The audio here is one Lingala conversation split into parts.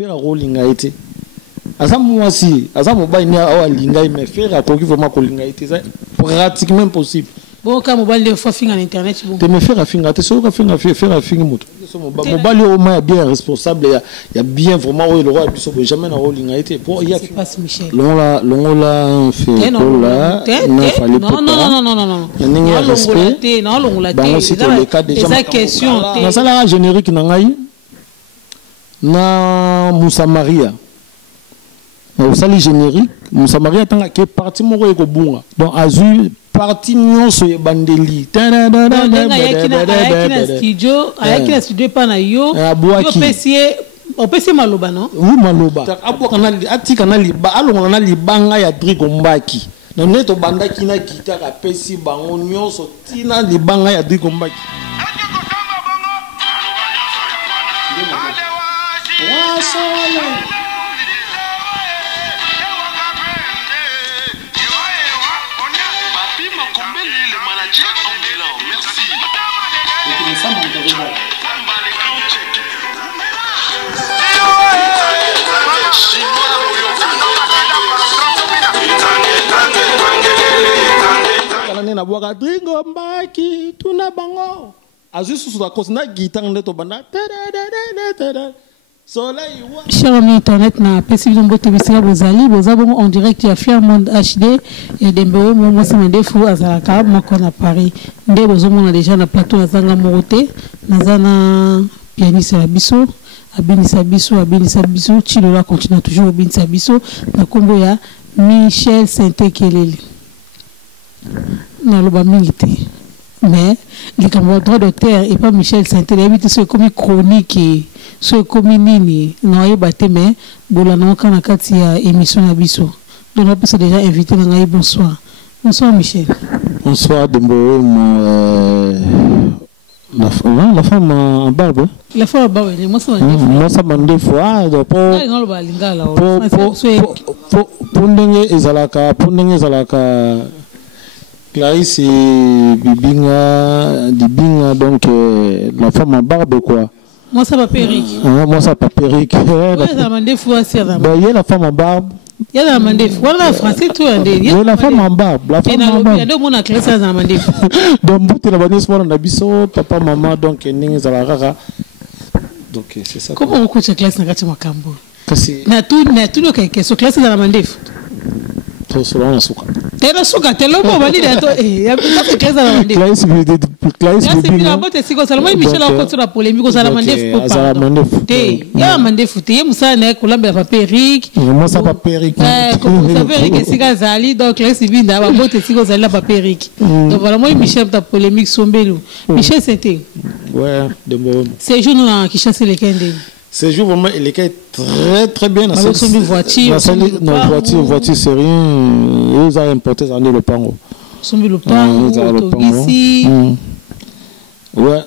faire rolling a été asa moi si asa mobile ni a linga mais faire a koki vraiment ko linga été c'est pratiquement impossible. Bon quand mobile des fois finga internet bon. Te me faire finga te so ka finga faire finga moto. Mobile au moins bien responsable il y a bien vraiment le roi biso jamais na rolling a été pour il y a l'on la fait là non fallait pas non non respect non la bon c'est le cas déjà des questions na sala générique na ngai na Moussa Maria au sali générique Moussa Maria tanga ke parti moko eko bunga donc azul parti nyonso e bandeli ayaki studio pa na yo opesi maloba non oui maloba abokana atika na liba alonga na libanga ya Drigo Mbaki na neto bandaki na guitare apesi bango nyonso tina libanga ya Drigo Mbaki na boka Drigo Mbaki tuna bango azusu la kosna guitare neto banda cher ami internet na pesi biso mbote bisika bozali bozabongo en direct ya Fier Monde HD et Dembo mo sama defu azalaka moko na Paris nde bozomona déjà na plateau azanga morote nazana pianiste ya biso abinisa biso Chilola continue toujours abinisa biso na kombo ya Michel Saint-Ekelele na loba mingi te mais les camarades droit d'auteur et pas Michel Saint-Ekelele c'est comme chronique so comme nini na yebate mais bolana kana kati ya émission na biso donc on peut déjà inviter na ngai bonsoir Michel. Bonsoir Dembo la femme en barbe. La femme en barbe, moi ça m'a des fois pour ndenge ezalaka Clarisse Dibinga donc la femme en barbe quoi. Moi ça pas perruque. Moi ça pas perruque. Ouais, ça m'a des fois c'est là. Ben il y a la femme en barbe. Il y a la mandef. Voilà français tout un dé. La femme en barbe, la femme en barbe. Il y a deux mon classe ça la mandef. Donc bout la bannis moi on a biso papa maman donc ningi za la rara. Donc c'est ça. Comment on coach classe na kati makambo? Kasi na tout le quelque so classe dans la mandef. To solo na suka. Tena suka telo bo bali da to ya peut-être classe dans la mandef. Classe bi na bote siko seulement Michel a contre la polémique aux la mandef pour pas. Té ya mandef té musa na kolamba pa Perique. Moi ça pas Perique. Comme ça Perique sika zali donc classe bi na ba bote siko zali la pa Perique. Donc voilà moi Michel ta polémique sombelu. Michel c'était. Ouais, de bon. Ces jours là qui chasse les kende. Ces jours vraiment il est très bien dans cette voiture. Nos voiture c'est rien. Ils ont importé dans le pango. Sombi le pango ici. Ouais.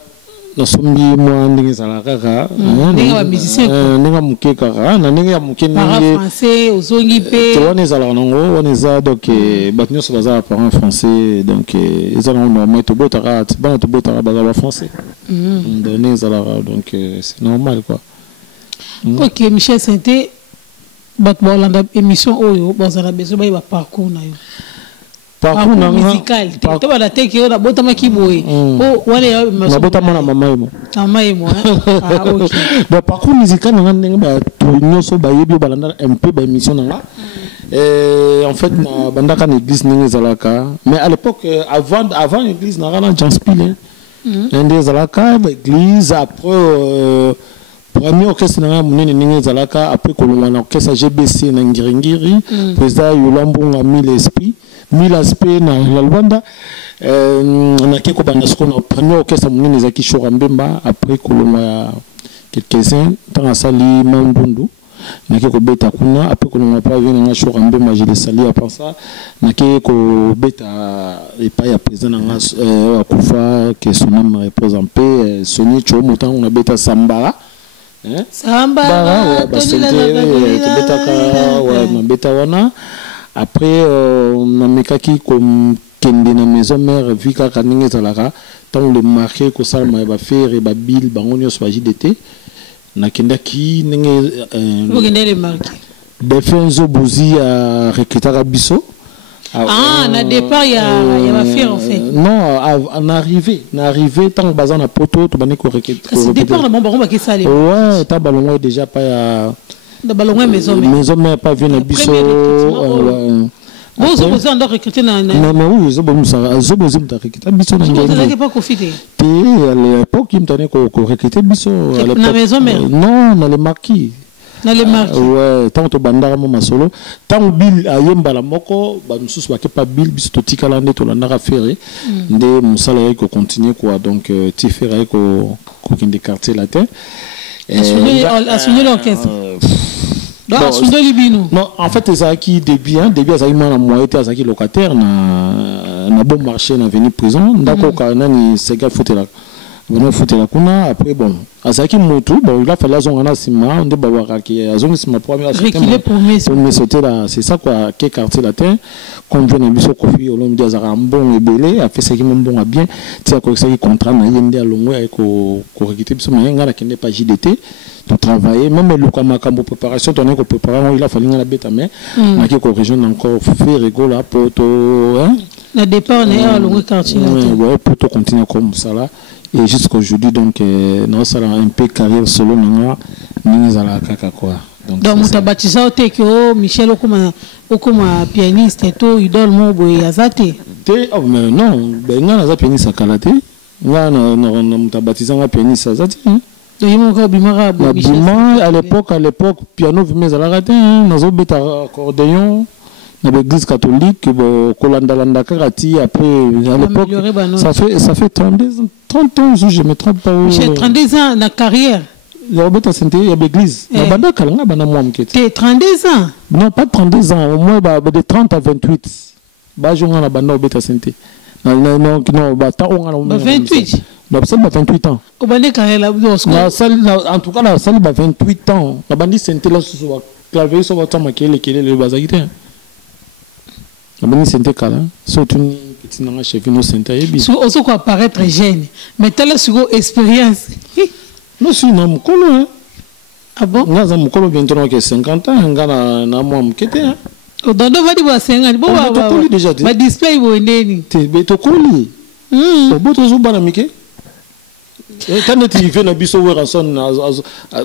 Na sombi moi ndingi za la kaka. Ndinga musicien. Ndinga muke kaka. Na ndinga muke ndingi. Français ozongi pe. On est à la nango, on est à donc batnyo so baza parents français donc ils ont normal to botara, bon to botara baza français. Donné za la donc c'est normal quoi. Ok, Michel Sainté, Batbolanda émission Oyo, Bazara Beso, ba parcours na yo. Parcours musical. Tu vas la teke yo na botama kiboy. Oh, wale na botama na mama yemo. Mama yemo. Ah ok. Ba parcours musical na ndenge ba tonyoso ba yebi balanda un peu ba émission na. En fait na bandaka na église ndenge zalaka, mais à l'époque avant l'église na rana Janspil. Ndenge zalaka ba église après premier orchestre na munene ninge zalaka après kolonga na orchestre GBC na Ngiringiri président Yolambunga mille esprit na la Luanda na keko bana sko na premier orchestre munene zaki Chorambemba après kolonga quelques-uns dans sali Mambundu na keko beta kuna après kolonga pa vient na Chorambemba je le sali après ça na keko beta et pas ya président na akufa que son âme repose en paix Sony Chomo tant on a beta Sambara. Samba, après on a mekaki comme kende na maison mère vika kaninge zalaka tant le marqué ko salma ba faire ba bill bango nyos ba JDT nakendaki les marques. Defenzo Bozi a recruté Bisso. Na départ, il y a ma fille en fait. Non, en arrivée, tant que bazan a poto, tu vas recruter. C'est départ de mon baron qui s'allait. Ouais, t'as ballon déjà pas. De ballon maison. Maison mais pas venu à Bisso. Vous avez encore recruté dans. Mais oui, je me recruté Bisso. Vous n'avez pas profité. À l'époque, il me tenait qu'on recrutait Bisso. Dans la maison mère. Non, dans les marquis. Dans les marques. Ouais, tant que bandara mo masolo, tant Bill ayemba la moko, ba mususu ba pas Bill biso tikala ndeto la nara ferré, nde musala ko continuer quoi donc ti ferré ko kinde quartier latin. Assumer l'orchestre. Non, en fait ça qui début ça il m'a moité ça qui locataire na bon marché na venir prison, ndako kana ni sega fotela. Bon foutre la kuna après bon azaki motu bon il a fallu azonga sima on de bawaka ki azonga sima première reculer pour me sauter là c'est ça quoi que quartier latin comme vient biso kofi olombi azara bon ebele a fait ça qui bon a bien tia ko ça qui contrat na yende alongo ko recruter biso manga la kende pas JDT to travailler même le comme cambo préparation ton ko préparer il a fallu la bête mais na qui ko région encore faire rigolo là pour to hein la départ na alongo quartier latin ouais pour to continuer comme ça là. Et jusqu'aujourd'hui, donc, nous avons un peu carrière solo, nous avons kaka quoi. Donc, tu as baptisé Michel Okuma pianiste et tout, idole mobo et azate. Oh, mais non, ben, nous avons pianiste à Kalate. Nous avons baptisé un pianiste à azate. À l'époque, piano, mais à la raté, nous avons un accordéon. Dans l'église catholique, Kolandalanda Karati, après, à l'époque, ça fait 30 ans, je ne me trompe pas. J'ai 32 ans dans carrière. Il y a l'église. Il y a 32 ans? Non, pas 32 ans, au moins de 30 à 28. Je suis en 28? Non, 28 ans. En tout cas, la salle 28 ans. La bande santé, là, clavier, sur votre le bazagité. La santé kala surtout une petite chef no santé bi so oso ko apparaître jeune mais telle sur expérience non si na mukolo hein ah bon ngaza mukolo bientôt que 50 ans ngana na moi mkete hein odondo vadi ba 50 bo ba display bo ndeni te beto koli bo to zo bana mike quand tu fais na biso wera son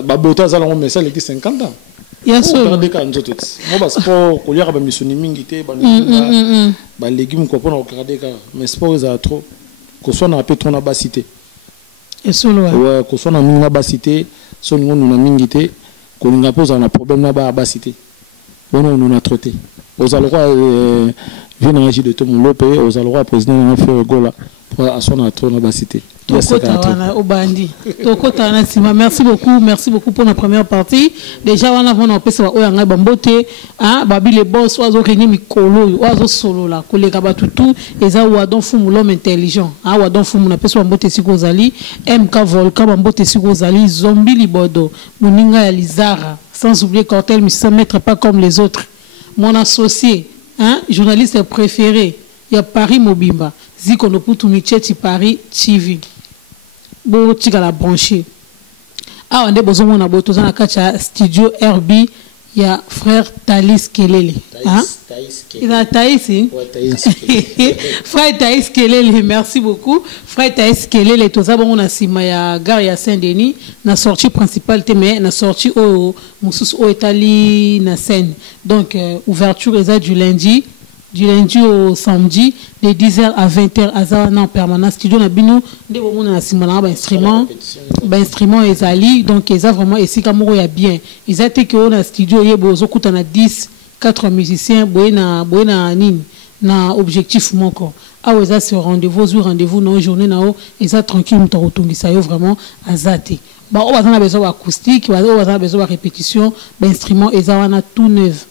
ba bota za la mais ça les 50 ans. Yes, sir. Moi, sport, il y a des missions mingité, des légumes qu'on peut regarder, mais sport, ils ont trop. Qu'on soit un peu trop na basité. Et solo. Ouais, qu'on soit na basité, soit nous na mingité, qu'on n'a pas un problème na basité. Bon, on a traité. Aux alrois, viennent agir de tout mon lopé, aux alrois, président, on a fait un goal là, pour à son atro na basité. Merci beaucoup pour la première partie. Déjà, on a fait un bambote, babi les boss, oiseau qui mikolo, oiseau solo là, collègue tout, et ça wadon fumu l'homme intelligent, wadon fumu na peso bambote sigozali, MK Volca bambote sigozali, zombie libodo, moninga ya lizara, sans oublier Cortel, mais sans mettre pas comme les autres. Mon associé, journaliste préféré, il y a Paris Mobimba, Ziko no putu micheti Paris TV. Bon, tu as la branché. Ah, on est besoin de boto dans la studio RB. Il y a frère Thaïs Kelele. Il a Thaïs. Frère Thaïs Kelele, merci beaucoup. Frère Thaïs Kelele, tout ça, on a Simaya Gare à Saint-Denis. La sortie principale, mais la sortie au Italie, na scène. Donc, ouverture du lundi au samedi, de 10h à 20h, en permanence. Studio Nabino, des moments dans la instrument et Zali, donc ils ont vraiment ici comme il y a bien. Ils ont été que on a studio, il y a 10, 4 musiciens, na objectif moko. Ah ouais, ça c'est rendez-vous dans une journée na ils ont tranquille nous retourner ça vraiment azate. Bah on a besoin d'acoustique, on a besoin de répétition, d'instruments et ça on a tout neuf.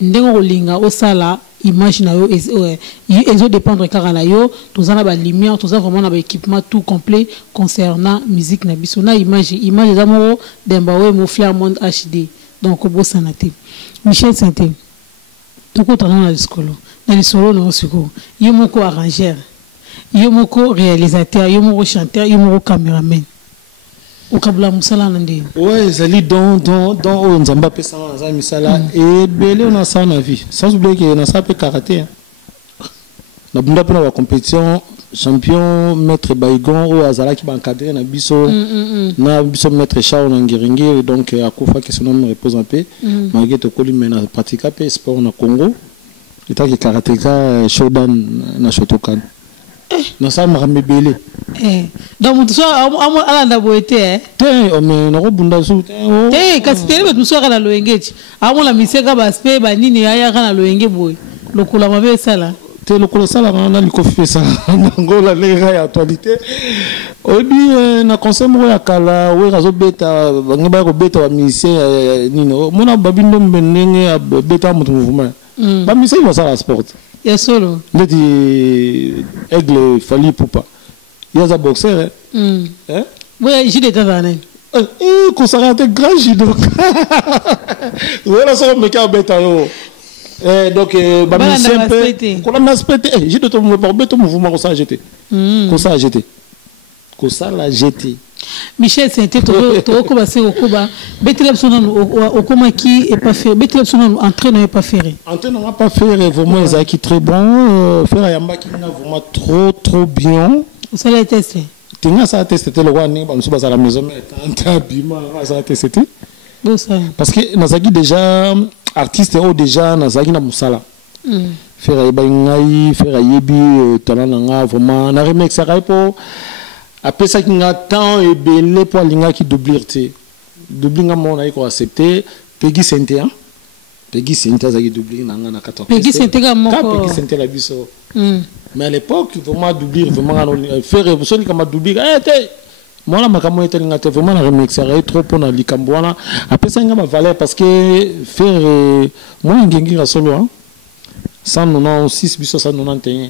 Ndengo linga au sala image na yo ezo dépendre car na yo tous en ba lumière tous vraiment na ba équipement tout complet concernant musique na biso na image za mo dembawe mo Fairmont HD donc bo sanate Michel Santé tout ko tana na solo no siko yo moko arrangeur yo moko réalisateur yo moko chanteur yo moko caméraman au kabula musala nandi. Ouais, zali dans Nzamba pesa na misala et belé on a ça na vie. Sans oublier que na ça peut karaté. Na bunda pena la compétition champion maître Baigon ou Azala qui va encadrer na biso maître Charles Ngiringi donc à Kofa que son nom me repose en paix. Malgré tout coli mais na pratique peu sport na Congo. État que karatéka Shodan na Shotokan. Na ça m'a belé. Donc tu sois à la boité mais na bunda sou. Kasi tele tu sois à la loengeti. Amo la miseka ba spe ba nini aya kana loenge boy. Lokula mabe sala. Te le colossal a fait ça Angola les actualité obi na conseil mo ya kala we razo beta ngaba ko beta wa musicien nino mona babindo mbendenge beta mutu mouvement ba musicien va ça la sport ya solo ndeti aigle fali poupa ya za boxer hein ouais j'ai des tavanes ko ça raté grand judo voilà ça me ka beta yo donc qu'on a aspecté j'ai de ton mouvement qu'on s'est jeté qu'on s'est jeté Michel c'était trop commencé au Cuba Betlem son au comment qui est pas fait Betlem son entraîneur n'est pas fait entraîneur n'a pas fait vraiment ça qui très bon faire Yamba qui n'a vraiment trop bien ça l'a testé tinga ça a testé le roi ni ba msuba à la maison mais tant bima ça a testé parce que Nazaki déjà artiste est déjà Nazaki na musala faire ngai faire yebi talent nga vraiment na remix ça pour après ça qui nga temps et belé pour linga qui doubler nga mon ai ko accepter Peggy Saint-Étienne zaki doubler na 14 Peggy Saint-Étienne mon Peggy Saint-Étienne la biso mais à l'époque vraiment doubler vraiment faire celui qui m'a doubler moi la makamo était ngate vraiment na remix ça trop pour na likambwana après ça nga ma valeur parce que faire moi ngengi ra solo 196 biso 191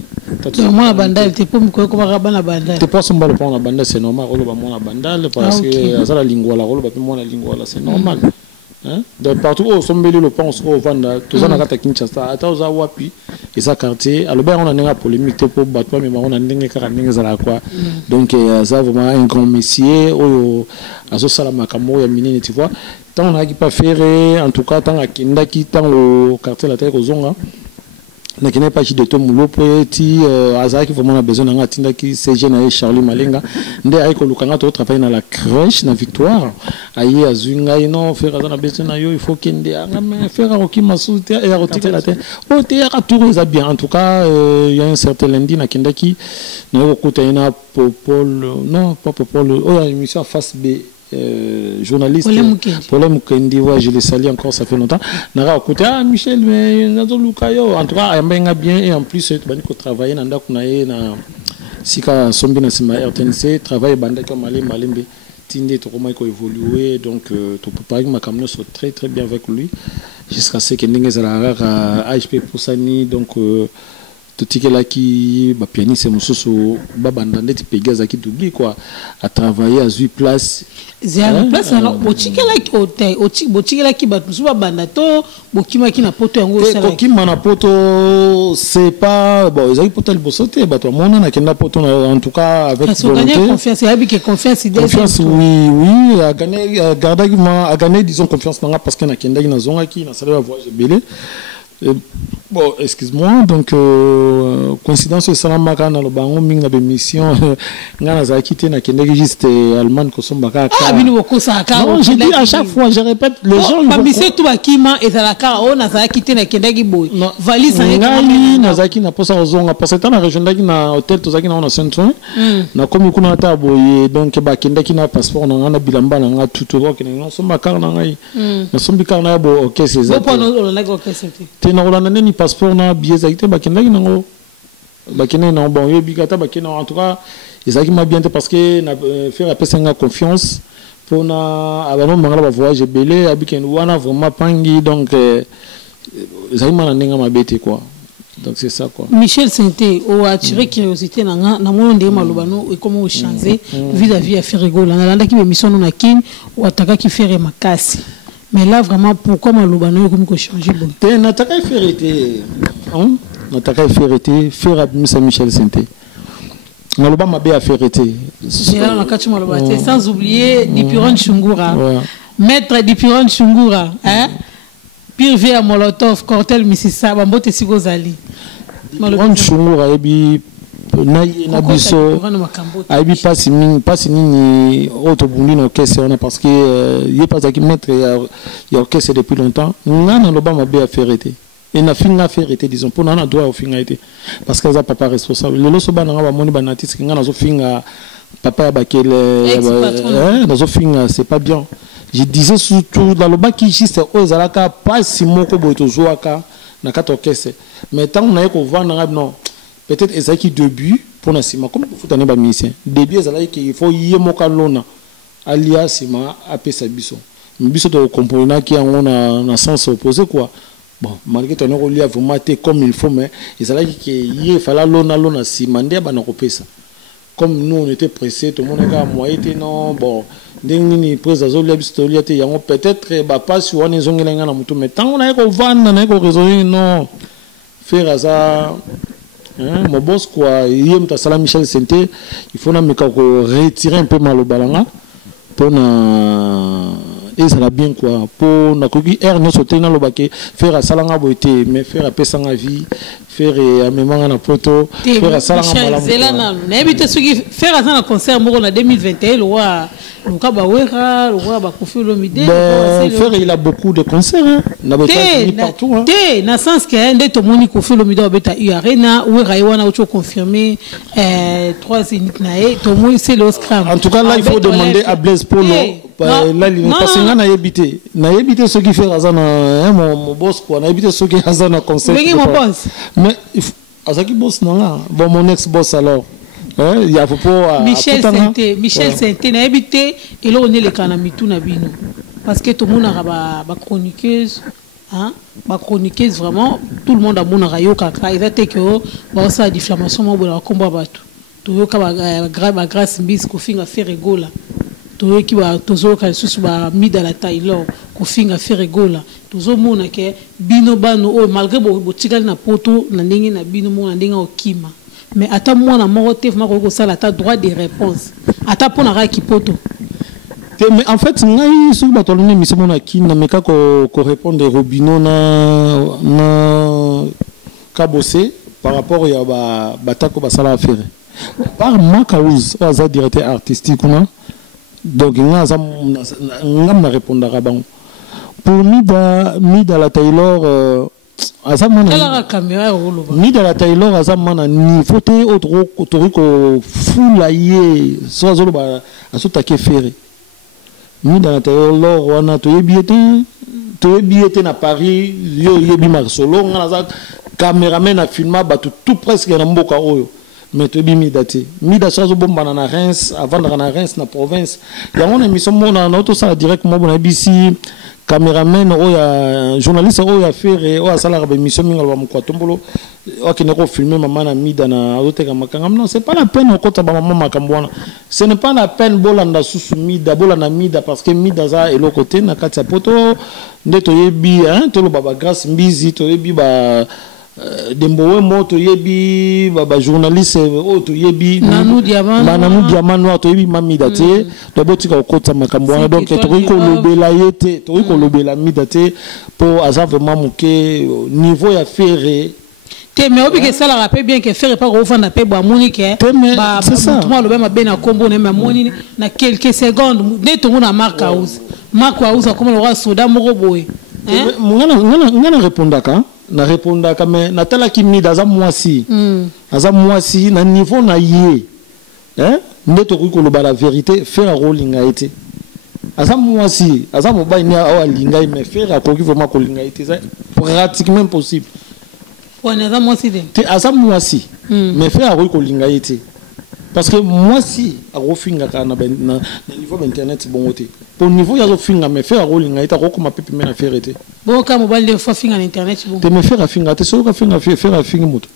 moi bandal te pour me ko ba bana bandal te pas somba le pona bandal c'est normal rolo ba mona bandal parce que ça la lingua la rolo ba mona lingua la c'est normal hein donc partout au sombeli le pense au vanda tout ça na kata Kinshasa ata oza wapi et ça quartier alors ben on a une polémique pour battre mais on a ndenge kaka ndenge za quoi donc ça vraiment un grand messier au aso salama kamo ya minene tu vois tant on a qui pas faire en tout cas tant akinda qui tant au quartier la terre ozonga na kina pas de to mulo poeti azaki vraiment a besoin nga tinda ki CG na Charlie Malenga nde ay ko lukanga to travailler na la crèche na Victoire ayi azunga ino faire na besoin na yo il faut kende nga mais faire ko masute et rotika la terre o te ya tour ça bien en tout cas il y a un certain lundi na kenda ki na ko kutana popol non pas popol o ya émission face B journaliste Paul Mukendi je le salue encore ça fait longtemps nara écouté Michel mais nazo lukayo en tout cas ayamba bien et en plus bani ko travailler na ndako na ye na sika sombi na sima RTNC travailler banda comme malembe tinde to comment il évoluer donc to préparer ma camino soit très bien avec lui jusqu'à ce que ndenge za la HP Poussani donc tout ce là qui ba pianiste mususu ba banda ndeti pegaza ki doubi quoi à travailler à 8 places zéro place alors botikela ki hotel botikela ki ba mususu ba banda to bokima ki na poto yango sala ko kima na poto c'est pas bon ils ont poto le bosote ba to mona na kenda poto en tout cas avec volonté confiance il y a bien que confiance oui a gagné disons confiance parce que na kenda na zonga ki na sala voyage belé bon excuse-moi donc coïncidence ça na maka na lobango mingi na mission ngana za quitté na kendeki juste allemand ko somba ka bino ko sa ka je dis à chaque fois je répète les gens pas mission tout bakima et za ka on na za quitté na kendeki boy valise ngali na za ki na posa ozonga parce que na région daki na hôtel to zaki na on centre na komi kuna ta boy donc ba kendeki na passeport na ngana bilamba na nga tout ko ke na somba ka na ngai na sombi ka na bo OK c'est ça na rolanda ni passeport na billet zaité bakendaki nango bakene na bon yo bikata bakene en tout cas ezaki m'a bien parce que na faire appel ça confiance pour na abano mangala ba voyage belé abikene wana vraiment pangi donc ezaki mana nenga mabete quoi donc c'est ça quoi Michel Sainté o attiré curiosité na monde malobano et comment changer vis-à-vis à faire rigoler na landa ki mission na kin ou ataka ki faire makasi. Mais là, vraiment, pourquoi Malobano a changé? Tu n'as pas fait faire à Michel Sainté. naloba mabe a ferreté sans oublier Dipiron Chungura maître Dipiron Chungura hein pire vie à Molotov Cortel Mississa bambote sigozali Dipiron Chungura ebi na biso aibi pasi nini otobundi na orchestre on parce que il est pas qui maître ya orchestre depuis longtemps ngana loba mabe a ferreté et na finga ferreté disons pour na droit au finga été parce que ça papa responsable le loso bana ba moni banatis ngana zo finga papa bakele na zo finga c'est pas bien je disais surtout dans le bas qui juste ozalaka pasi moko boito zoaka na kat orchestre mais tant on a ko vendre non peut-être ezaki début pour na sima comme faut tane ba musicien début ezalaki il faut yemoka lona alias sima apesa biso biso to comprendre qui on na sens opposé quoi bon malgré ton on lia vraiment comme il faut mais ezalaki que il fallait lona sima ndia bana kopesa comme nous on était pressé tout le monde a moyen non bon ndengini presa zo lia biso lia te yango peut-être ba passe on ezongelenga na mutu mais tant on a ko vendre na ko raisonner non faire ça mon boss quoi il y a Salam Michel Senté il faut me retirer un peu mal au balanga pour na et ça va bien quoi pour na koki air no sauter na lobake faire salanga boité mais faire pesanga vie faire amemanga na poto faire salanga malamu zelana na ebite soki faire ça na concert moko na 2021 le roi Lukaba Wera le roi Bakofi Olomide faire il a beaucoup de concerts na partout hein na sens que nde to moni Kofi Olomide obeta U Arena Wera wana ocho confirmé 3 zénith nae to moni c'est le Oscar en tout cas là il faut demander à Blaise Polo là il parce que na yebité ce qui fait razana mon boss quoi na yebité ce qui razana concert mon boss mais azaki boss nanga bon mon ex boss alors il y a pour Michel Senté na yebité et là on est les kanamitu na bino parce que tout le monde a ba chroniqueuse hein ba chroniqueuse vraiment tout le monde a mon rayo kaka il a été que ba ça diffamation mo bola komba batu to yoka ba grâce mbisi ko finga faire rigola to yoki ba tozoka susu ba mida la Taylor ko finga faire rigola tozo mona ke bino bano o malgré bo tikali na poto na ndenge na bino mona ndenge okima mais ata mwana moko te vraiment ko sala ta droit de réponse ata pona ra kipoto mais en fait ngai sur batolone mission mona ki na meka ko répondre Robino na kabose par rapport ya ba batako basala affaire par Makaouz oza directeur artistique na donc ngam na répondre à bon pour Mida la Taylor la caméra Mida la Taylor azamana niveau te autre autoriko fulaye so zolo ba asutake ferré Mida la Taylor wana to yebiete na Paris yo yebi marsolo ngana caméraman na filma batu tout presque na mboka oyo mais tu bi midati mida chazo bomba na Reims avant na Reims na province ya on émission mona na auto ça direct mo na BC caméraman o ya journaliste o ya faire o sala ba émission minga ba mko tombolo o ki ko filmer mama na mida na oteka makanga non c'est pas la peine o kota ba mama makambwana ce n'est pas la peine bolanda susu mida bolanda mida parce que mida za et le côté na kati ya poto ndeto yebi hein to lo baba grâce mbizi to yebi ba dembowe moto yebi baba journaliste auto yebi nanu diamant noir to yebi mamida te to botika okota makambwana donc to ko lobela yete to ko lobela midate pour azar vraiment moké niveau ya ferré te mais obi que ça la rappelle bien que faire pas refanda pe ba monique ba moi le même ben na combo na moni na quelques secondes ne to mona Makaouz comme le roi soda moko boy hein ngana répondaka na répondaka mais natala kimida aza mwasi na niveau na ye hein ndeto ko loba la vérité faire rolinga été aza mwasi aza mobali ni awa linga mais faire ko vraiment ko linga été c'est pratiquement possible on aza mwasi te aza mwasi mais faire ko linga été parce que mwasi akofinga kana na niveau internet bon côté pour niveau ya zo finga mais faire rolinga été ko ma pepe mais na faire été bon ka mobile de fois finga na internet bon te me faire finga te so ka finga faire finga moto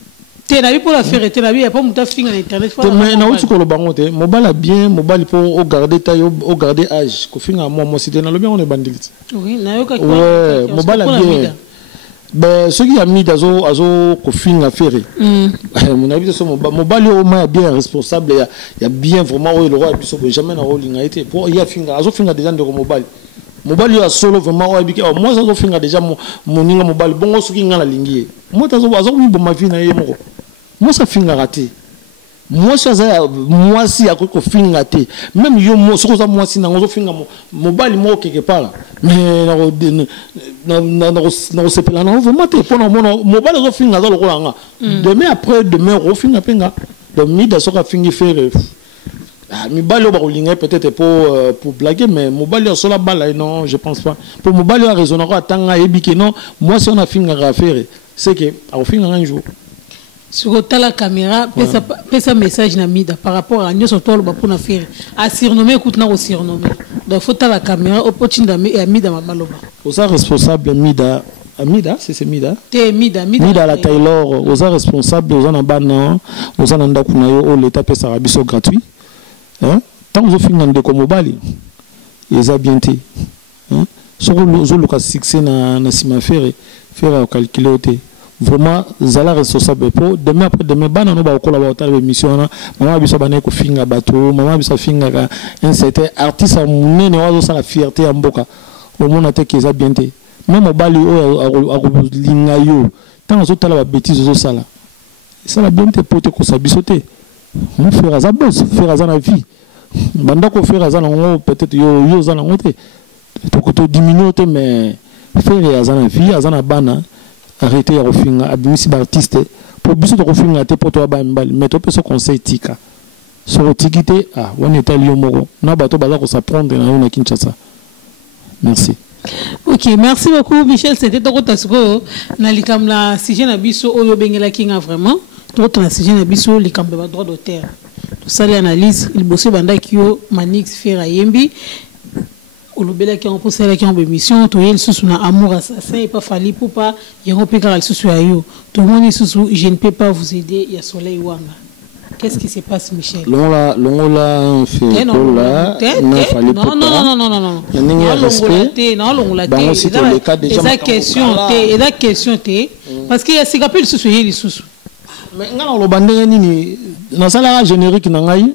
te na bi pour la faire été na bi pas muta finga na internet te mais na uti ko lo bango te mobile bien mobile pour garder taille au garder âge ko finga moi cité na lo bien on est bandit oui na yo ka ouais mobile bien Ben, ceux qui ont mis d'azo kofing à faire. Mon avis, c'est mon bali au moins bien responsable. Il y a bien vraiment le roi Bisso jamais na rôle a été. Pour il y a finga, azo finga déjà de mobile. Mobile a solo vraiment au biké. Moi azo finga déjà mon ninga mobile. Bon, ceux qui ont la ligne. Moi azo mi bon ma vie na yemo. Moi ça finga raté. Moi si à quoi finga té. Même yo moi ce que ça moi si na azo finga mobile moi quelque part. Mais non c'est pas non vraiment te pour mon mobile azo finga za lokola nga. Demain après demain au finga penga. Donc mi da soka fingi faire mi balo ba linga peut-être pour blaguer mais mobile sur la balle non je pense pas. Pour mobile a raison encore tanga ebiki non moi si on a finga à faire c'est que au finga un jour sur la caméra pesa message na mida par rapport à nyoso tolo ba pour na faire a surnommer écoute na surnommer donc faut la caméra opportunité à mida maloba aux responsable mida Amida, c'est Mida. Mida la Taylor, aux responsables, aux anabana, aux anandakunayo, l'État peut s'arabiso gratuit. Tant que vous finissez comme mobile, ils ont bien été. Sur le cas succès na sima faire calculer vraiment zala responsable pour demain après demain bana no ba ko la ba mission na mama biso bana ko finga bato mama biso finga ka un certain artiste munene wazo sa la fierté ya mboka au monde ate qu'ils ont bien été. Même au bali a lingayo tant que tu as la bêtise au sala ça la bien te pote ko sabisoté mon frère aza boss frère aza na vie banda ko frère aza na peut-être yo za na ngote to ko to diminuer mais frère aza na vie aza na bana arrêter à refinga abimisi ba artiste pour biso to refinga te poto ba mbali mais to peso conseil tika sur tikité on est allé au moro na bato baza ko s'apprendre na Kinshasa. Merci. Ok, merci beaucoup Michel. C'était ton retour. Nalikam la sujet na biso oyo bengela kinga vraiment. Tout la sujet na biso likam ba droit d'auteur. Tout ça l'analyse il bosse banda kio manix faire yembi. Olobela ki on pose la ki en émission to yel susu na amour assassin et pas fali pour pas yango peka al susu ayo. Tout le monde susu je ne peux pas vous aider ya soleil wanga. Qu'est-ce qui se passe, Michel? Non, fait non. Parce qu'il y a ce qu'on sous les sous. Mais on a bandé nini na sala générique na ngai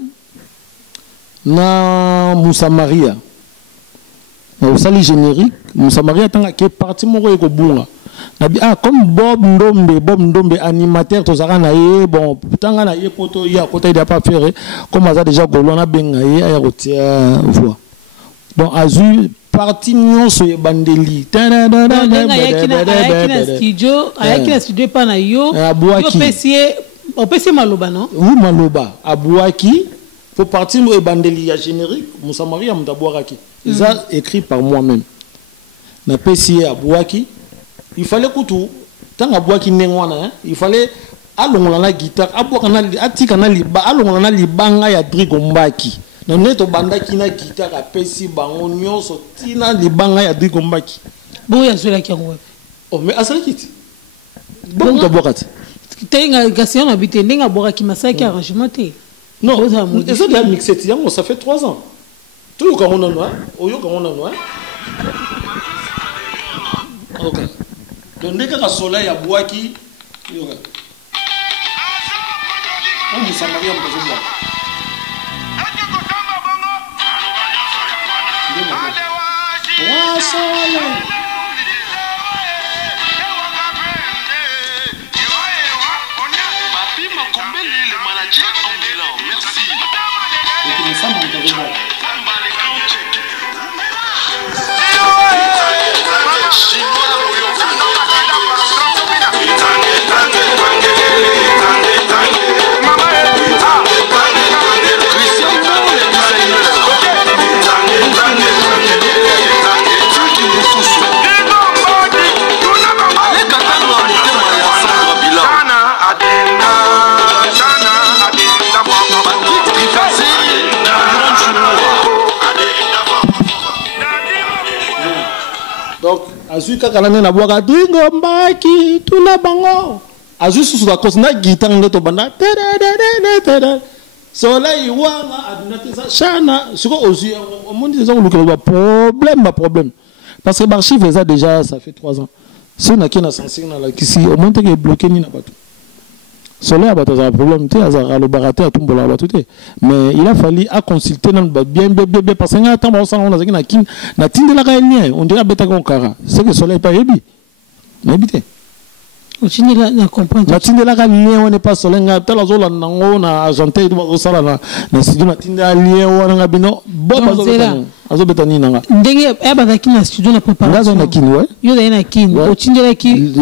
na Moussa Maria. Na sala générique Moussa Maria tanga ke parti moko eko bunga. Comme Bob Ndombe animateur to zaka na ye bon tanga na ye poto ya kota il a pas faire comme ça déjà golona benga ye aya kotia voix donc azu parti nyonso ye bandeli studio pa na yo pesi maloba non oui maloba abouaki faut partir e bandeli ya générique Moussa Maria mutaboaraki ça écrit par moi-même na pesi abouaki. Il fallait que tout, tant à boire qui n'est pas, il fallait allons la guitare, à boire canal, à ti canal, allons la libanga ya drigombaki. Non net au banda qui n'a guitare à pesi bangonio sotina libanga ya drigombaki. Bon ya cela qui en web. Oh mais à ça quitte. Bon de boire. T'as gassion habité n'enga boire qui m'a ça qui arrangement té. Non, et ça de la mixette, ça fait 3 ans. Tout le on a noir, au yo on a noir. OK. Donc dès que le soleil a bois qui on Moussa Maria mbezola Azu kaka na boka dingo mbaki tuna bango azu susu la kosna guitare ndeto banda soleil wanga adunateza chana siko ozu omundi za lokelo ba problème parce que l'archive ça déjà ça fait 3 ans Si on a qui n'a censé na la kisi au moins que bloqué ni na pas tout. Soleil a un problème, tu as le baraté à tout le monde, mais il a fallu à consulter bien parce que attends on a na kin na tinde la gagne on dirait beta ko kara c'est que soleil pas yebi mais bité o tinde la comprendre na tinde la gagne on n'est pas soleil nga tala zo la nango na argenté do sala na studio na tinde alien on nga bino bo azo beta ni nanga ndenge e ba ki na studio na préparation na kin ouais yo na kin o tinde la ki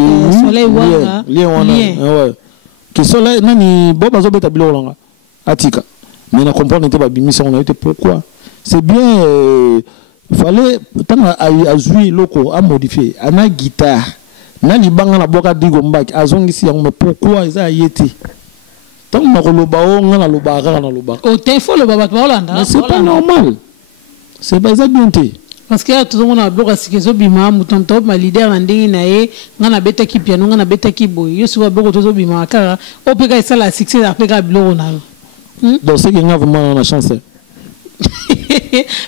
soleil wanga ouais que soleil nani bo bazo beta bilo langa atika mais na comprendre n'était pas bimisa on a été pourquoi c'est bien fallait tant à jouer loco à modifier ana guitare na libanga na boka digo mbaki azongisi yango mais pourquoi ils a yété tant na koloba o ngana lobaka na loba au téléphone le baba Hollanda c'est pas normal c'est pas ça bien té parce que tout le monde a bloqué ce que zo bima mutonto ma leader na ndingi na ye ngana beta ki piano ngana beta ki boy yo souvent beaucoup to zo bima kara o peka ça la succès après bilo na donc c'est qu'il y a vraiment la chance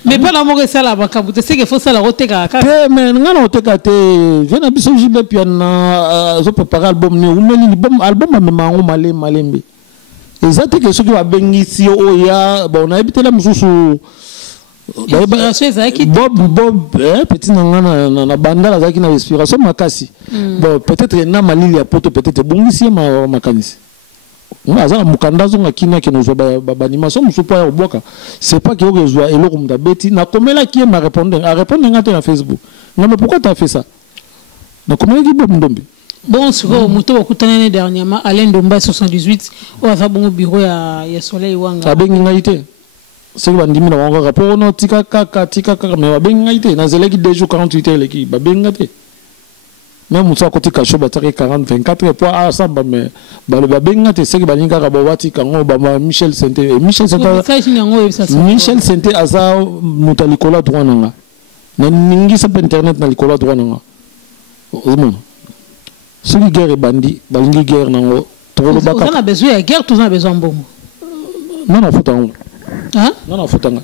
mais pas l'amour que ça là bakabute c'est qu'il faut ça la roteka mais ngana oteka te vena biso jibe piano zo préparer album ni umeli album mama ngo malembe exactement que ce qui va bengisi o ya bon na ebitela mususu Bob petit na bandala zaki na inspiration makasi bon peut-être na malili ya poto peut-être bongisi ma makanisi aza mukanda zonga kina ke nozo ba animation musupa ya boka c'est pas que ozo eloko munda beti na komela ki ma répondre ngate na Facebook mais pourquoi tu as fait ça na komela ki Bob Ndombi bon sur moto okutana dernièrement Alain Ndomba 78 o afa bongo bureau ya Soleil wanga abengi ngaite c'est que bandimi na wanga rapport no tika kaka mais babengi ngaite na zeleki 2 jours 48 heures leki babengi ngate même musa côté kacho batari 40 24 pour asamba mais babengi ngate c'est que balinga ka bawati kango ba Michel Senté asa mutalikola droit nanga na ningi sa internet na likola droit nanga ozmona ce qui guerre bandi balingi guerre nango tolo baka on a besoin de guerre tout on a besoin bon non na futango hein non futanga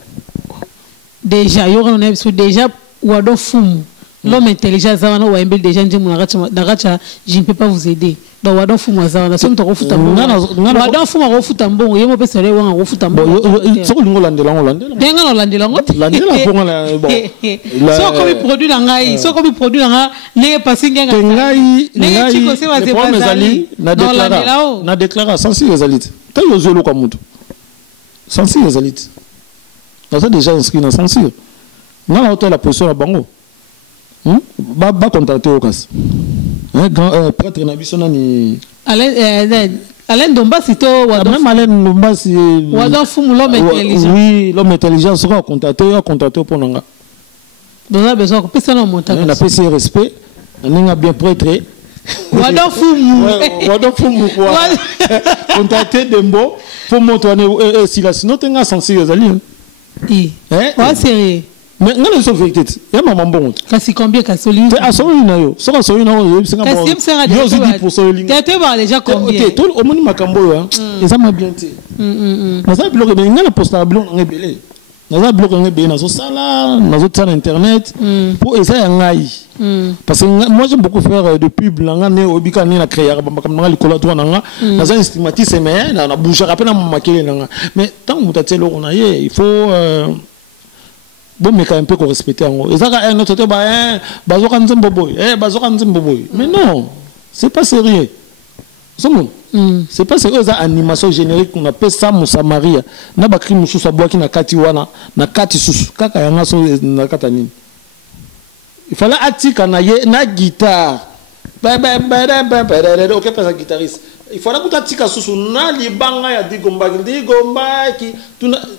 déjà yo on a déjà wado fumu l'homme intelligent zawana wa embel déjà ndimu na racha je ne peux pas vous aider donc wado fumu zawana so ntoko futa mbongo wado fumu ko futa mbongo yemo pesa le wanga ko futa mbongo so ko lingo landela denga no landela ngote landela ponga la bon so ko mi produit na ngai so ko mi produit na nga ne pasinga ngai chiko se wa zali na déclara sensi ezalite ta yo zelo kwa mutu sensi ezalite na ça déjà inscrit na sensi na la hôtel la position la bango ba contacter au cas grand prêtre na biso nani Alain Ndomba sito wado même Alain Ndomba si wado fumu l'homme intelligent oui l'homme intelligent sera contacter pour nanga donc a besoin que personne ne monte na PC respect on bien prêtre wado fumu contacter Dembo pour montrer si la sinon tenga sensi ezali ouais sérieux mais non ils sont vérité ya maman bon kasi combien kasoli a soli na yo so soli na yo singa bon yo zidi pour soli tu vois déjà combien OK tout au moni makambo yo ça m'a bien té na ça bloqué mais ngana posta blon ngebele na ça bloqué ngebele na so sala na so tsana internet pour essayer ngai parce que moi j'aime beaucoup faire de pub là ngane obika ni na créer ba kam ngali kola to nanga na ça stigmatise mais na bouger après na makele nanga mais tant mutatelo on a il faut bon mais quand même peu qu'on respecte en gros et ça un autre bazoka nzembo boy mais non c'est pas sérieux c'est pas sérieux ça animation générique qu'on appelle ça Moussa Maria na bakri mususu boaki na kati wana na kati susu kaka yanga so na kata nini il fallait atika na ye na guitare OK pas un guitariste il fallait que tu aies un libanga ya digombaki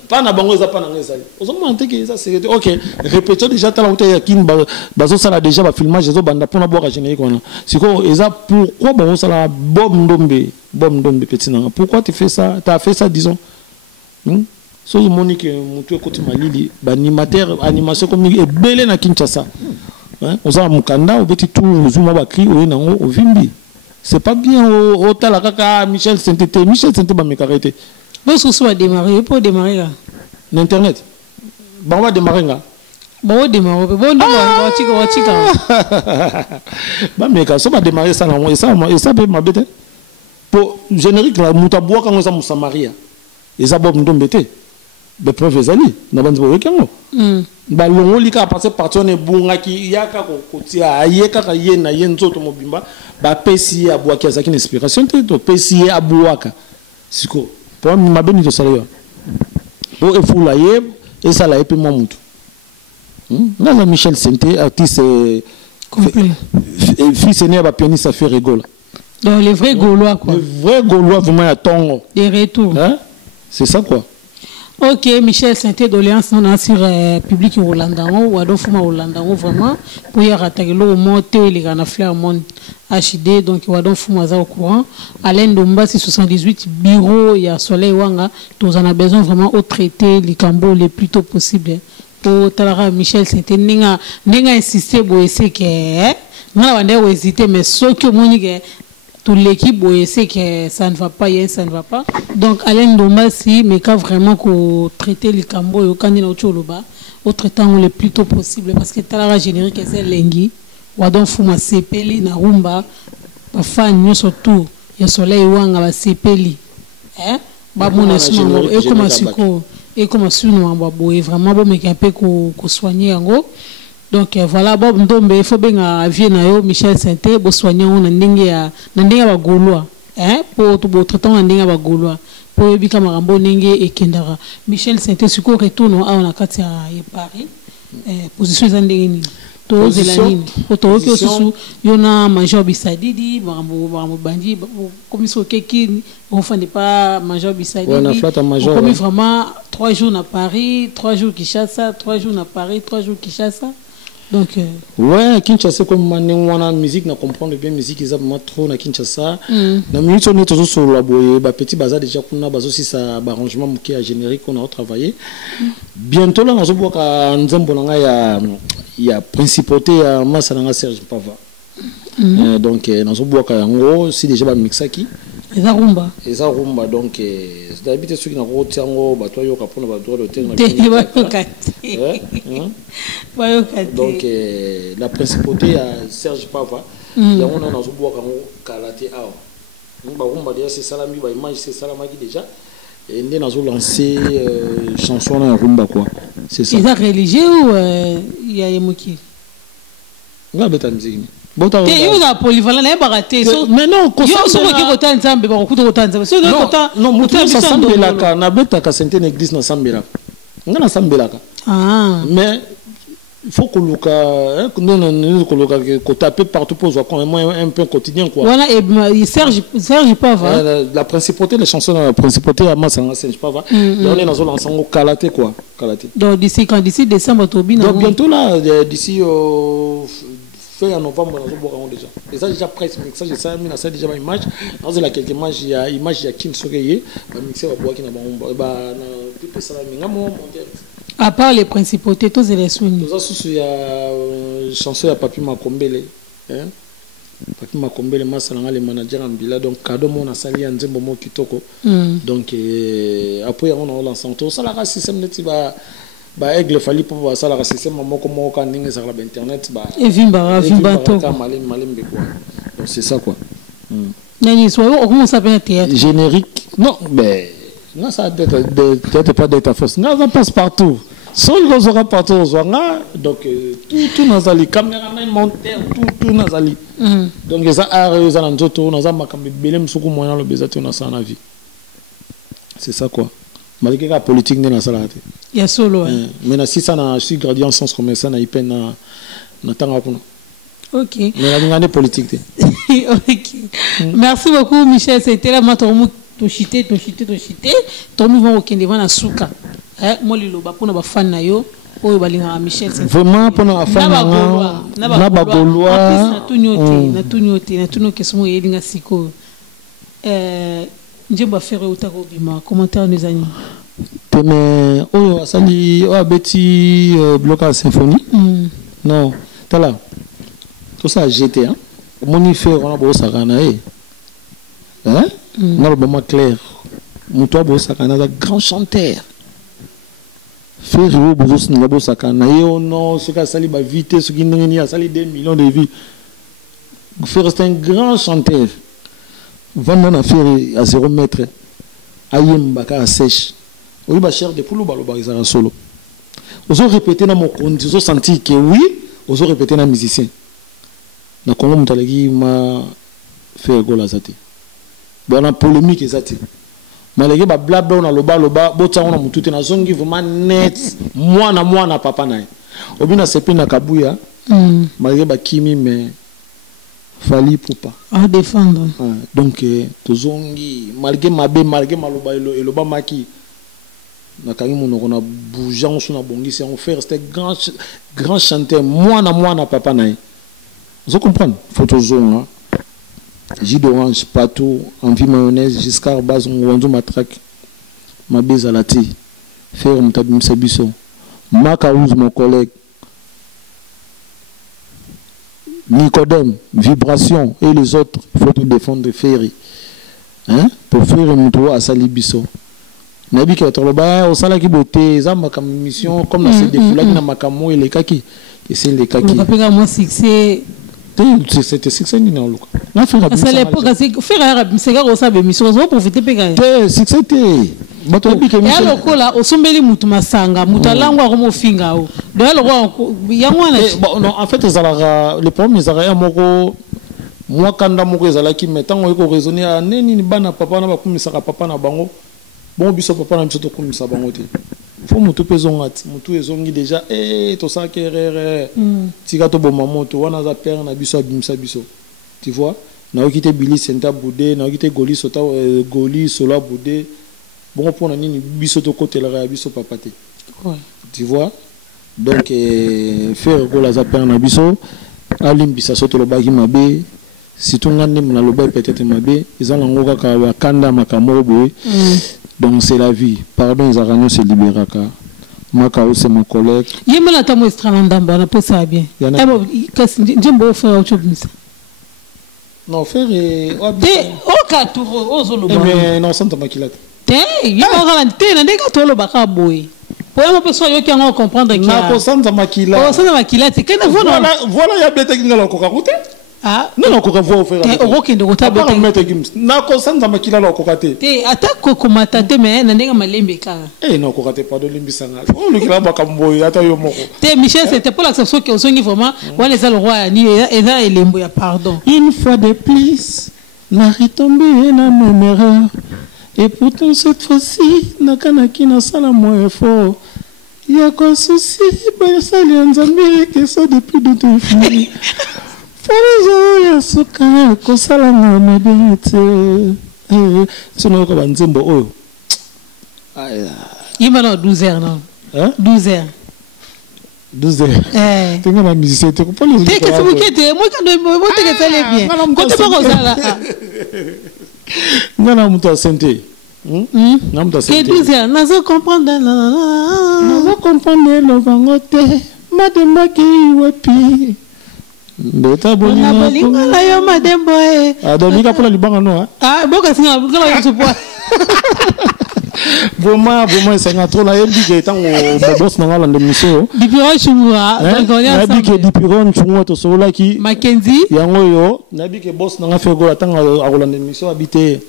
pas na bango za pas na ngezali ozomante que ça c'est OK répétons déjà ta la ya kin bazo sala déjà ba filmage zo banda pona boka générique wana siko eza pourquoi bazo sala Bob Ndombe petit nanga pourquoi tu fais ça tu as fait ça disons so monique mutu ekoti malili ba animation comme ebele na Kinshasa oza mukanda obeti tout zuma ba cri o nango o vimbi. C'est pas bien au talaka Michel Senté ba mekarete. Bon ce soit démarrer pour démarrer là. L'internet. Ba va démarrer là. Bon démarrer, bon bah mais quand ça va démarrer ça et ça peut m'embêter. Pour générique la mutaboua quand on ça Moussamaria. Et ça bob ndombete. De preuve ezali na banzi bo kengo. Ba longo lika passer partout ne bunga ki yaka ko kotia ayeka ka yena yenzo to mobimba ba pesi abua ki azaki inspiration te to pesi abuaka. Siko. Pour ma beni to salayo. Bo e fula ye et ça la epi mamutu. Là, Michel Senté, artiste complet. Fils aîné à pianiste, ça fait rigoler. Donc, les vrais Gaulois, quoi. Les vrais Gaulois, vraiment, à Tongo. Des retours. Hein? C'est ça, quoi. Ok, Michel Senté, doléance, on a sur public au Hollandais, ou à Dofuma Hollandais, vraiment, pour y attaquer le monter, les gars, fleur monde HD, donc, il y a Dofuma au courant. Alain Domba, c'est 78 bureaux, il y a Soleil Wanga, tous en a besoin vraiment au traité, les cambos les plus tôt possible. Pour Talara Michel Senté, n'inga insister pour essayer que n'a pas hésiter mais ce que mon toute l'équipe pour essayer que ça ne va pas ça ne va pas donc Alain Domba si mais quand vraiment qu'on traiter les cambo au candidat au Choloba au traitant le plus tôt possible parce que Talara générique c'est lengi ou donc fuma sepeli na rumba ba fan surtout ya Soleil Wanga ba sepeli ba mon esmo et comment siko et comme si nous avons vraiment bon mais un peu qu'on soigner en gros donc voilà bon donc il faut bien Vienne Michel Senté pour soigner on ndinga ba Gaulois pour tout traitant ndinga ba Gaulois pour bika marambo ndinga et kendara Michel Senté suko retourne on a katia Paris position zandeni to zelanini oto ke susu yona major bisadidi marambo bandi comme so keki on fait pas major bisadidi on a vraiment 3 jours à Paris 3 jours Kinshasa 3 jours à Paris 3 jours Kinshasa donc ouais Kinshasa comme on musique na comprendre bien musique ils ont trop na Kinshasa na minute on est toujours sur la boye ba petit bazar déjà qu'on a bazo si ça arrangement qui a générique on a travaillé bientôt là on se voit ka nzembo nga ya principauté à Massalanga Serge Pava donc on se voit ka ngo si déjà ba mixaki eza rumba donc d'habitude ceux qui na ko tiango ba to yo ka pona ba droit d'hôtel na donc la principauté à Serge Pava ya on a zo boka ngo kalaté awa ba rumba déjà c'est salami ba image c'est salamaki déjà et on a lancé chanson na rumba quoi c'est ça. Ils sont religieux ou il y a Yemuki nga beta musique il y a polyvalent mais non non mais il faut que taper partout pour un peu quotidien quoi. Voilà et Serge Pava la principauté les chansons la principauté à Massalanga Serge Pava on est dans l'ensemble Kalaté quoi Kalaté donc d'ici décembre donc bientôt là d'ici en novembre on déjà et ça déjà presque mixage ça mais ça déjà image dans la quelques images il y a image il y a Kim Sogeye va mixer va boire qui na ba na tout ça là à part les principautés tous les soins ça sous il y a chanson ya Papi Makombele Papi Makombele Massalanga le manager en bila donc cadeau mon a sali en nzembo mo kitoko donc après on a lancé tout ça la système net ba aigle fali pour ça la système moko moko ninga sur la internet ba et vimba to malembe quoi donc c'est ça quoi nani soit comment ça s'appelle théâtre générique non mais non ça peut-être pas d'être force non ça passe partout seul les aura partout donc tout nazali cameraman monteur tout nazali donc ça a ça dans tout naza makambe belem suku moyen le bezati na ça na vie c'est ça quoi malgré la politique n'est pas là. Il y a solo. Mais si ça n'a su gradient en sens comme ça, n'a pas na tanga kuna. Ok. Mais la politique. Ok. Merci beaucoup Michel, c'était là maintenant tochité. Tomu vont au Kenya na suka. Moi le loba pour na fan na yo. Oyo balinga Michel c'est vraiment pour na fan na ba Gaulois. Na tunyote kesmo yelinga siko. Njemba faire utako bima commentaire nous ani mais oyo asali o abeti bloc à symphonie non tala tout ça jeté hein moni faire on a beau sakana na le moment clair muto beau sakana da grand chanteur faire au bozo sinabo sakana yo non ce qu'a sali ba vite ce qui n'engni a sali 2 millions de vies. Faire c'est un grand chanteur. Vendre na faire à 0 mètre. Ayem baka à sèche. Oui ba cher de poulo baloba izara solo. Ozo répéter na mon compte, ozo sentir que oui, ozo répéter na musicien. Na Congo mutalegi ma faire gola zati. Bona polémique ezati. Malgré ba blabla on a loba bota on a mututé na zongi vraiment net moi papa na. Obina sepi na kabuya. Malgré ba kimi mais fali poupa à défendre. Donc to zongi malgré maloba eloba maki na kangi monoko na bougeant sur na bongi c'est on faire c'était grand chanteur moi na papa na. Vous comprenez photo zone jus d'orange, pâteau, envie mayonnaise, jusqu'à base, on va matraque. Ma bise à la thé. Faire mon tabim sabiso. Macaouz, mon collègue. Nicodème, vibration et les autres, il faut tout défendre Ferry. Hein? Pour faire un mouton à Salibiso. Nabi qui est au bas, au salaki beauté, ça m'a comme mission, comme dans ces défoulas, qui n'a ma camo et les kaki. Et c'est les kaki. On appelle moi succès. C'était 6 ans dans le cas. C'est l'époque faire arabe c'est gars ça be mission on profiter pe gars. C'était ya lokola osombeli mutu masanga mutu alangwa ko mofinga o. Do loko yango na en fait le problème ezala moko moi kanda moko ezala ki metango ko raisonner à neni ni bana papa na bakumisa papa na bango. Bon biso papa na biso to kumisa bango te. Faut mutu pezongati mutu ezongi déjà to ça kerere tika to bo mamoto wana za père na biso abimisa biso tu vois na okite Billy Senta Boudé na okite Goli Sota Goli Sola Boudé bon pour na nini biso to côté la biso papa te tu vois donc faire gola za père na biso alimbisa soto lo baki mabe si to ngande na lo ba peut-être mabe ezala ngoka ka wakanda makambo boye. Donc c'est la vie. Pardon, les Aragnos se libéraka. Makao, c'est mon collègue. Il y a un peu de on a pas ça bien. J'aime beaucoup faire autre chose. Non, faire. Oh, Katuro, oh, Zolo. Mais non, ça ne t'a pas qu'il a. Il y a un peu de gâteau, le bakaboui. Pour une personne qui a comprendre qu'il y a. Non, ça ne t'a pas qu'il a. Oh, ça ne t'a pas qu'il a. C'est que voilà, il y a des techniques dans le coca-coté. Ah, non, on va voir faire. Ok, donc tu as besoin de mettre Gims. Na ko sanda makila lo kokate. Te atako komatate mais na ndenge malembe ka. Non kokate pas de limbi sanga. On le kila bakamboy ata yo moko. Te Michel c'était pour l'exception que osongi vraiment wala za le roi ni eza elembo ya pardon. Une fois de plus, na retombé na même erreur. Et pourtant cette fois-ci, na kanaki na sala moins fort. Il y a quoi souci, ben ça li nzambe que ça depuis de te fini. Farizo ya suka kosala na medete sono ko banzembo oyo aya imana 12h non hein 12h tenga na musicien te ko pole te que c'est bukete moi quand moi te que ça les bien quand tu pas ça ngana muto asente na muto asente que 12h nazo comprendre le vangote mademba ki wapi Beta bolinga la yo madembo Dominika pour la libanga no boka singa boka yo support vraiment c'est un trop la yebi que tant au boss na ngala ndemiso Dipiron chungwa donc on est ensemble nabi ke Dipiron chungwa to sola ki Mackenzie yango yo nabi ke boss na nga fe go tant a rolanda ndemiso habité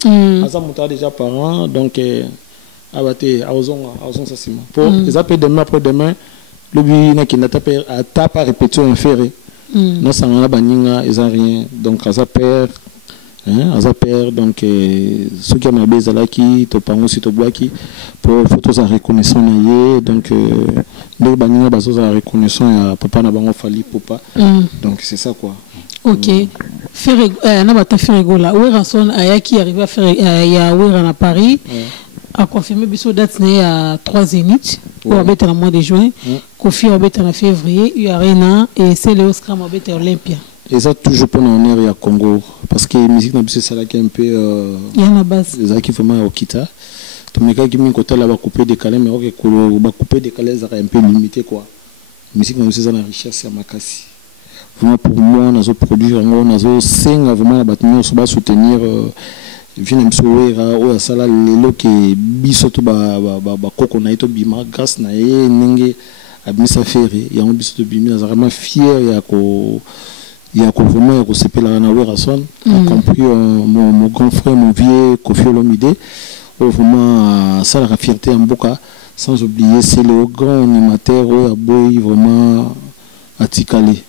asa muta déjà parent donc abate azonga ça sima pour les appels demain après demain lobi na kinata per à tape à répétition inférée. Non, ça n'a pas rien. Donc, à sa père, donc, ceux qui ont des alaki, to pango si to boaki, pour photos à reconnaissance, donc, les bannières basos à reconnaissance, papa n'a pas fallu papa. Donc, c'est ça quoi. Ok. Faire, n'a pas fait rigola. Où est Ranson Ayaki arrivé à faire, il y a où à Paris. A confirmé biso date à 3 zéniths pour abeta le mois de juin, Kofi abeta en février, Arena et c'est le Oscar abeta Olympia. Et ça toujours pour honneur il y a Congo parce que musique na biso c'est là qui un peu il y a la base. Les qui vraiment au kita. Tout mes gars qui m'ont côté là va couper décalé mais OK va couper décalé ça un peu limité quoi. Musique na biso c'est la richesse à makasi. Vraiment pour moi on a produire on a vraiment battre sur soutenir vient me sauver au sala lelo que biso to ba koko na ito bima grâce na ye nenge abisa ferry ya on biso to bima vraiment fier ya ko vraiment ya ko sepela na Werason y compris mon grand frère mon vieux Kofi Olomide vraiment ça la fierté en boka sans oublier c'est le grand animateur à boy vraiment à Tikali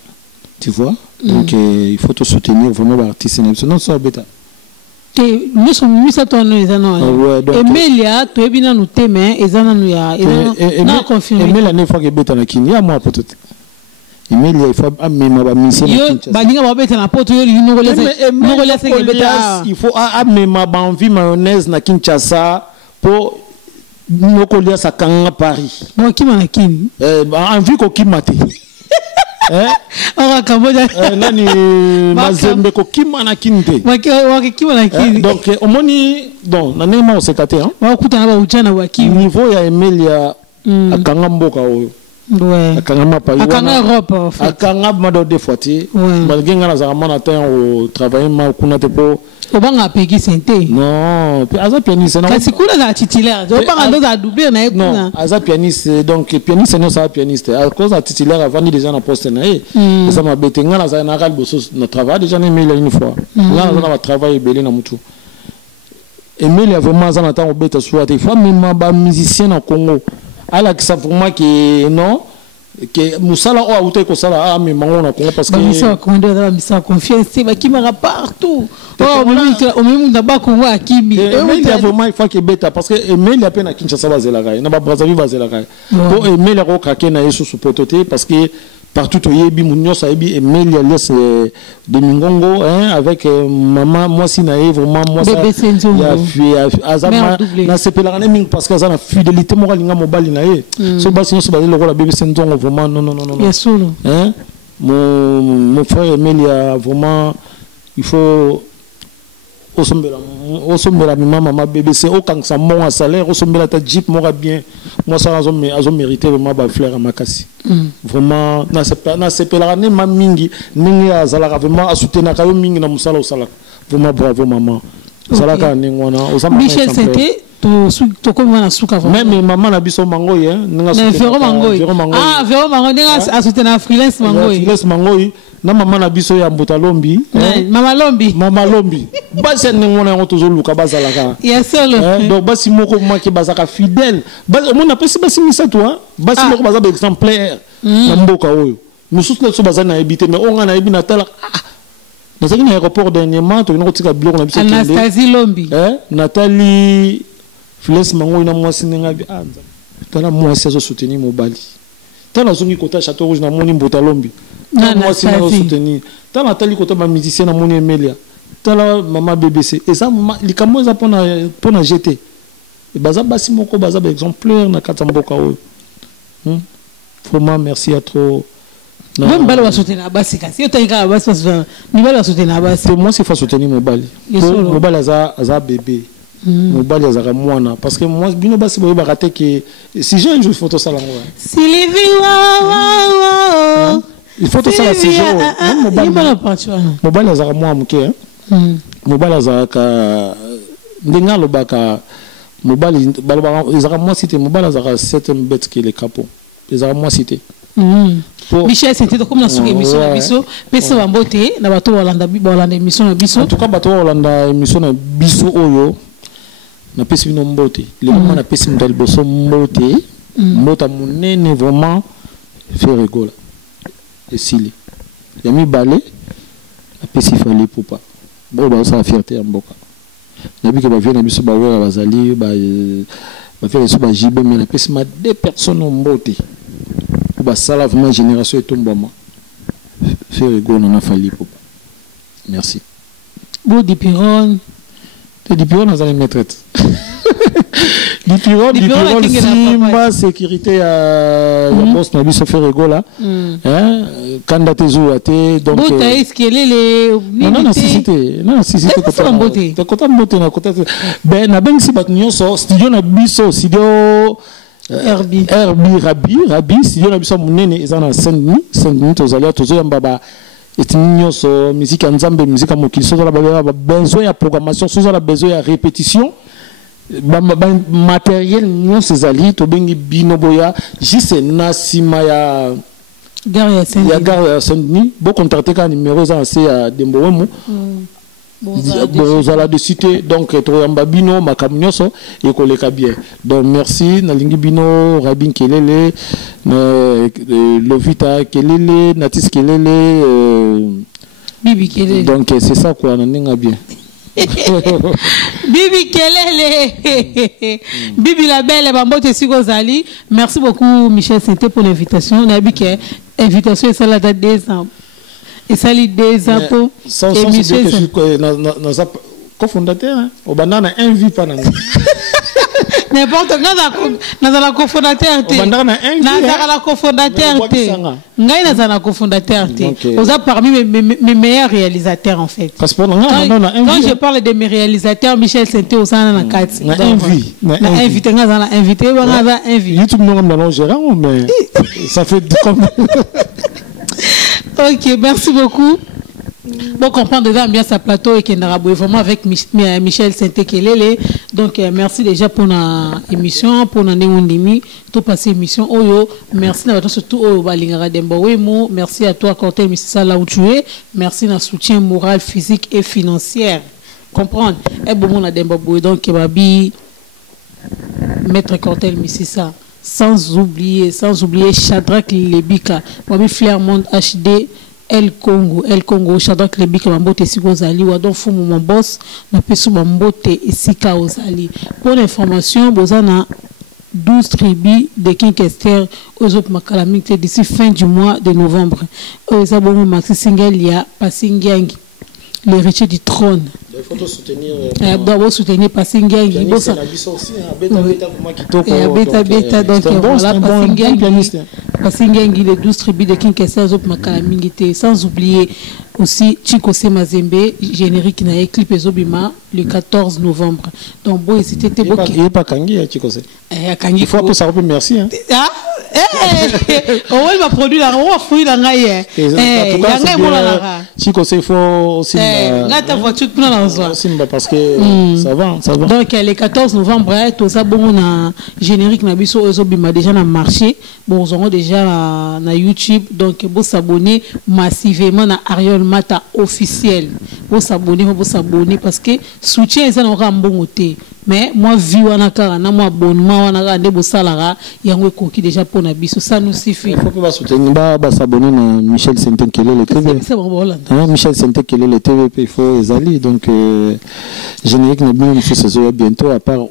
tu vois donc il faut te soutenir vraiment l'artiste non ça bêta nous sommes mis à ton Emilia, tu es bien nous t'aimer, et ça nous y a confirmé. Emilia n'est pas que bêta na kini, à moi peut-être. Emilia, il faut amener ma mission. Il faut amener ma envie mayonnaise na Kinshasa pour nous coller sa kanga Paris. Bon, qui m'a kini? Envie qu'on qui mate. Nani mazembe ko kimana kinde donc au moni donc na nema osekate hein wakutana ba uchana wa kimi niveau ya Emilia akanga mboka oyo akanga mapa akanga Europe akanga mado de fois malgré ngana za mana temps au travailler ma kuna te po obanga peki sente non aza pianiste na kasi kula za titulaire obanga ndo za doubler na non aza pianiste donc pianiste non ça pianiste à cause de titulaire avant déjà na poste na ça m'a bête ngana za na kalbo na travail déjà na Emilia une fois ngana za na travail belé na mutu Emilia vraiment za na temps obeta soit il faut même ba musicien na Congo ala que ça vraiment que non que musala o auto ko sala mais mango na Congo parce que misa kondo da misa confiance ba kimara partout au même ndaba Congo akimi Emilia vraiment il faut que beta parce que Emilia peine à Kinshasa bazela kai na ba Brazzaville bazela kai pour Emilia ko kraker na yesu su pototé parce que partout au yebi munyo sa yebi Emilia laisse de Mingongo hein avec maman moi si na vraiment moi ça il y a azama na sepela na ming parce que ça na fidélité morale nga mobali na ye so basi so bazela ko la bébé senzongo vraiment non yes hein mon frère Emilia vraiment il faut osombela maman bébé c'est au quand ça mon salaire osombela ta jeep mora bien moi ça azo mérité vraiment ba fleur à makasi vraiment na sepela ne ma mingi ningi azala vraiment a soutenir ka yo mingi na musala osala vraiment bravo maman zala ka ningwana osama Michel c'était to comme na suka vraiment même maman na biso mangoy hein ninga Véro Mangoy Véro Mangoy ninga a soutenir freelance mangoy na mama na biso ya Mbota Lombi mama Lombi basi ngona ngo tozo luka bazala ka donc basi moko maki bazaka fidèle basi on a pesi basi misa toi basi moko bazaba exemplaire na mboka oyo mususu na so bazana ebité mais on na ebina tala dans un aéroport dernièrement to ngona tika biloko na biso Anastasie Lombi Nathalie Fles mango na mwasi ninga bi anza tala mwasi azo soutenir mobali tala zongi kota Château Rouge na moni Mbota Lombi moi si nous soutenir tant Nathalie côté ma musicien na mon Emilia tant la maman BBC et ça likamo za pona jeter et baza basi moko baza exemplaire na katamboka oyo vraiment merci à trop même balo soutenir basi kasi yo taika basi ni balo soutenir basi moi c'est faut soutenir mobali mobali za bébé mobali azaka mwana parce que moi bino basi boye ba rater que si j'ai un jour photo ça là Sylvie il faut tout ça la séjour mobile azaka moi muke mobile azaka ndenga lobaka mobile azaka moi cité mobile azaka 7 bêtes qui les capot azaka moi cité Michel c'était comme na suki émission na biso pesa bambote na bato Holanda émission na biso en tout cas bato Holanda émission na biso oyo na pesa bino mbote le moment na pesa mdal boso mbote mbota munene vraiment fait rigoler et s'il y a mis balai après s'il fallait pour pas bon bah ça la fierté en boka nabi que ba vient nabi so ba wera bazali ba faire so ba jibe mais na pesi ma deux personnes en beauté ba sala vraiment génération et tombama faire rigolo na fallait pour pas merci beau dipiron dans les maîtresses Dipiron Simba sécurité à la boss na biso fait rigolo hein candidat zouate donc bota eskelé les non si côté beauté na côté ben na ben si bat nyonso studio na biso studio Rabi studio na biso munene ezana 5 minutes aux allers tozo yamba ba musique en Zambie, musique en Mokili, besoin de programmation, besoin de répétition. Matériel, nous, ces alliés, Tobengi Binoboya, juste Nassima ya Gare Saint-Denis, beaucoup contracté un numéro assez à Demboemo. Bozala de cité, donc Toyamba Bino, Makamnyoso, et Koleka bien. Donc merci, Nalingi Bino, Rabin Kelele, Lovita Kelele, Natis Kelele, Bibi Kelele. Donc c'est ça quoi, on a bien. Bibi Kelele, Bibi la belle, Bambote Sigozali. Merci beaucoup, Michel Sainté, pour l'invitation. On a vu que l'invitation est ça la date des ans. Et ça les des impôts. Sans dire que je suis cofondateur, au banana un vie pas n'importe quoi, dans la cofondateur. Dans la cofondateur. Dans la cofondateur. Vous êtes parmi mes meilleurs réalisateurs en fait. Quand je parle de mes réalisateurs, Michel Sainté au sein de la carte. Invité, YouTube nous allons gérer, mais ça fait comme. Ok, merci beaucoup. Bon, comprendre déjà bien sa plateau et qu'il y a vraiment avec Michel Sainté-Kelele. Donc, merci déjà pour l'émission, pour l'émission, tout passé émission. Oyo, merci surtout au Balingara Demboemo. Merci à toi, Cortel Mississa, là où tu es. Merci dans soutien moral, physique et financier. Comprendre. Et bon, on a Demboemo. Donc, Babi, Maître Cortel Mississa. Sans oublier Shadrach Lebika, Babi Flairmont HD, El Congo, Shadrach Lebika, Mambote Sigozali, Wadon Fumu mon boss, na pesu Mambote Sika Ozali. Pour l'information, Bozana 12 tribus de Kinkester aux autres Makalamik d'ici fin du mois de novembre. Ozabomo Maxi Singel, il y a Passingiangi, l'héritier du trône. Il faut soutenir. D'abord soutenir Passingiangi. Il aussi, Beta, donc voilà, Passingiangi, les 12 tribus de Kinkester aux autres Makalamik, sans oublier aussi Chico Semazembe, générique na clip Ezobima le 14 novembre. Donc bon, c'était il pas Kangi Chico Se. Il faut appeler ça merci hein. Ah il va produire la fruit la ngaye. Chico Se faut aussi ta voiture pour la parce que ça va. Donc le 14 novembre tout ça bon na générique na biso Ezobima déjà na marché. Bon, on aura déjà na YouTube donc vous s'abonner massivement na Ariel Mata officiel. Vous s'abonner parce que soutien ça n'aura un bon côté. Mais moi vie wana kara na moi abonnement wana ka ndebo salara yango koki déjà pour na biso ça nous suffit. Il faut que soutenir s'abonner na Michel Sainté-Kelele TV. C'est bon Michel Sainté-Kelele TV il faut ezali donc générique na bien c'est bientôt à part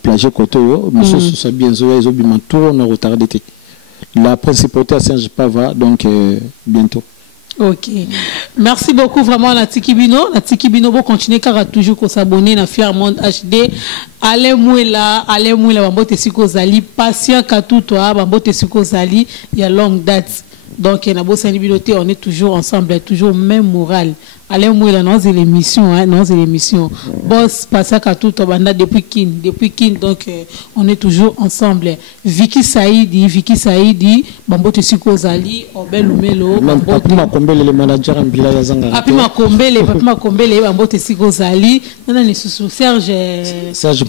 plage côté mais ça bien on a retardé la principauté à Saint-Pava donc bientôt. Ok, merci beaucoup vraiment Natiki Bino pour continuer car toujours qu'on s'abonner à Flairmont HD. Allez mouila Bambote Sikozali patient qu'à tout toi Bambote Sikozali il y a longue date. Donc, il y a beau sénibilité, on est toujours ensemble, toujours même moral. Allez, moi, là, non, c'est l'émission, Boss, passe à tout, depuis Kin, donc, on est toujours ensemble. Vicky Saïdi, Bambote Sikozali, Obel Umelo, Papi Makombele, le manager en Bila Yazanga. Papi Makombele, Bambote Sikozali, Serge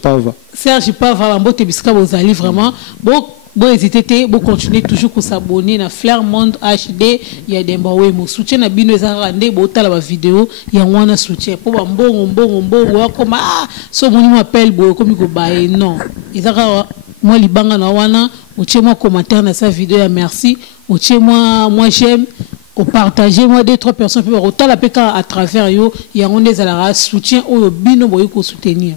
Pava, Bambote Biskabozali, vraiment, bon hésiter bon continuer toujours pour s'abonner na Flairmont HD ya dembawe mo soutien na bino ezaka nde botala ba vidéo ya wana soutien pour ba mbongo comme so moni m'appelle boy comme ko bae non ezaka moi libanga na wana otie moi commentaire na sa vidéo ya merci otie moi j'aime au partager moi 2-3 personnes pour otala peka à travers yo ya on des ala soutien o bino boy ko soutenir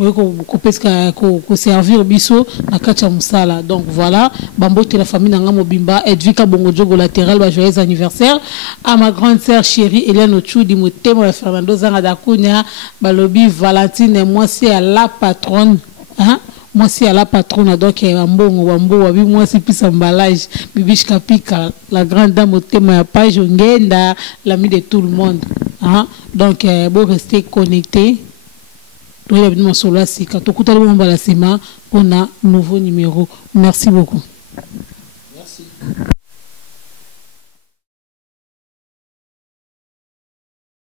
ko servir biso na kacha musala. Donc voilà, Bambote la famille nanga mobimba Edvika Bongo Jogo latéral ba joyeux anniversaire à ma grande sœur chérie Hélène Ochudi motemo ya Fernando Zanga Dakunya balobi Valentine et moi c'est à la patronne hein. Moi c'est à la patronne donc Wambo wabi moi c'est plus emballage Bibish Kapika la grande dame motemo ya page ngenda l'ami de tout le monde hein. Donc bon rester connecté. Pour un nouveau numéro. Merci beaucoup.